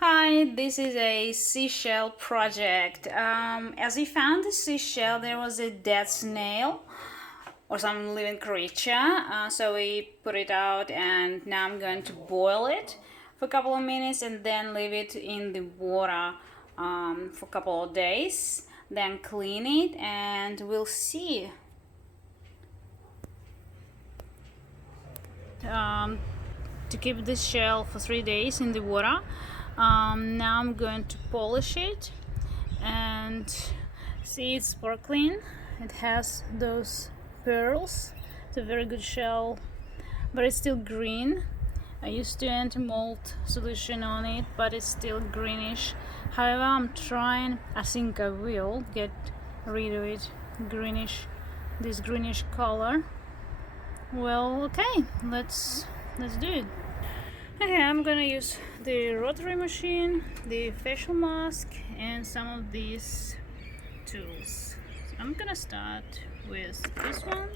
Hi, this is a Seashell Project. As we found the seashell, there was a dead snail or some living creature. So we put it out, and now I'm going to boil it for a couple of minutes and then leave it in the water for a couple of days. Then clean it, and we'll see. Um, to keep this shell for 3 days in the water. Now I'm going to polish it and see it's sparkling. It has those pearls. It's a very good shell, but it's still green. I used to anti-mold solution on it, but it's still greenish. However, I think I will get rid of it, this greenish color. Well, okay, let's do it. Okay, I'm gonna use the rotary machine, the facial mask, and some of these tools. So I'm gonna start with this one,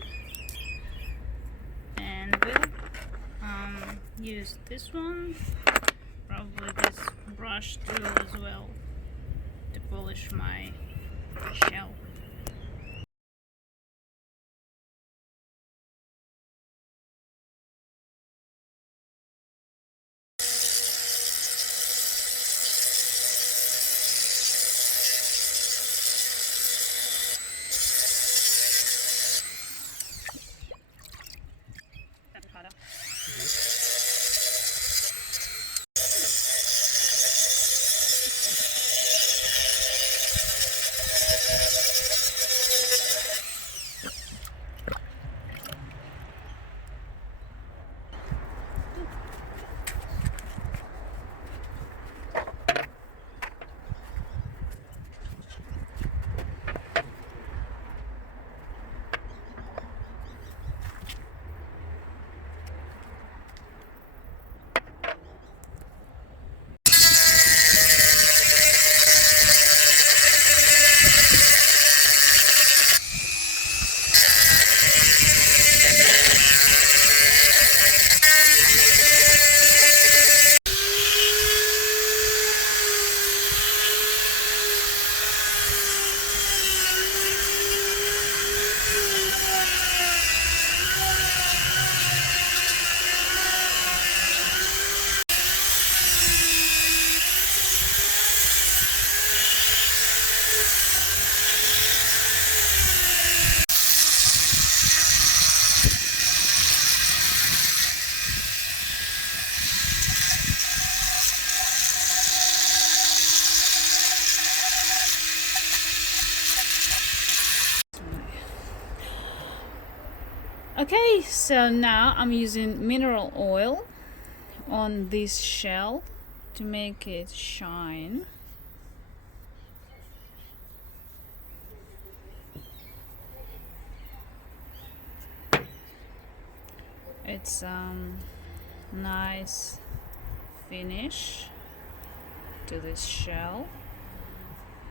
and we'll use this one, probably this brush tool as well, to polish my shell. Okay, so now I'm using mineral oil on this shell to make it shine. It's nice finish to this shell.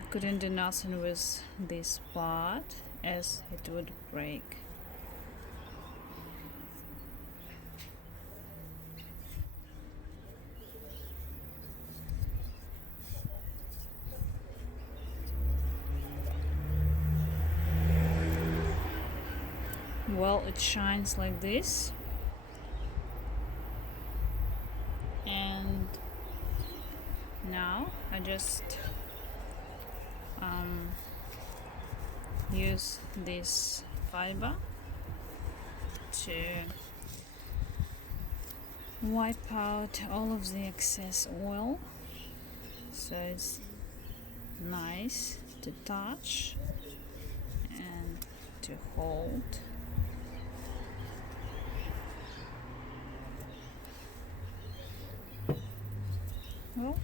Couldn't do nothing with this part as it would break. Well, it shines like this, and now I just use this fiber to wipe out all of the excess oil, so it's nice to touch and to hold. Well,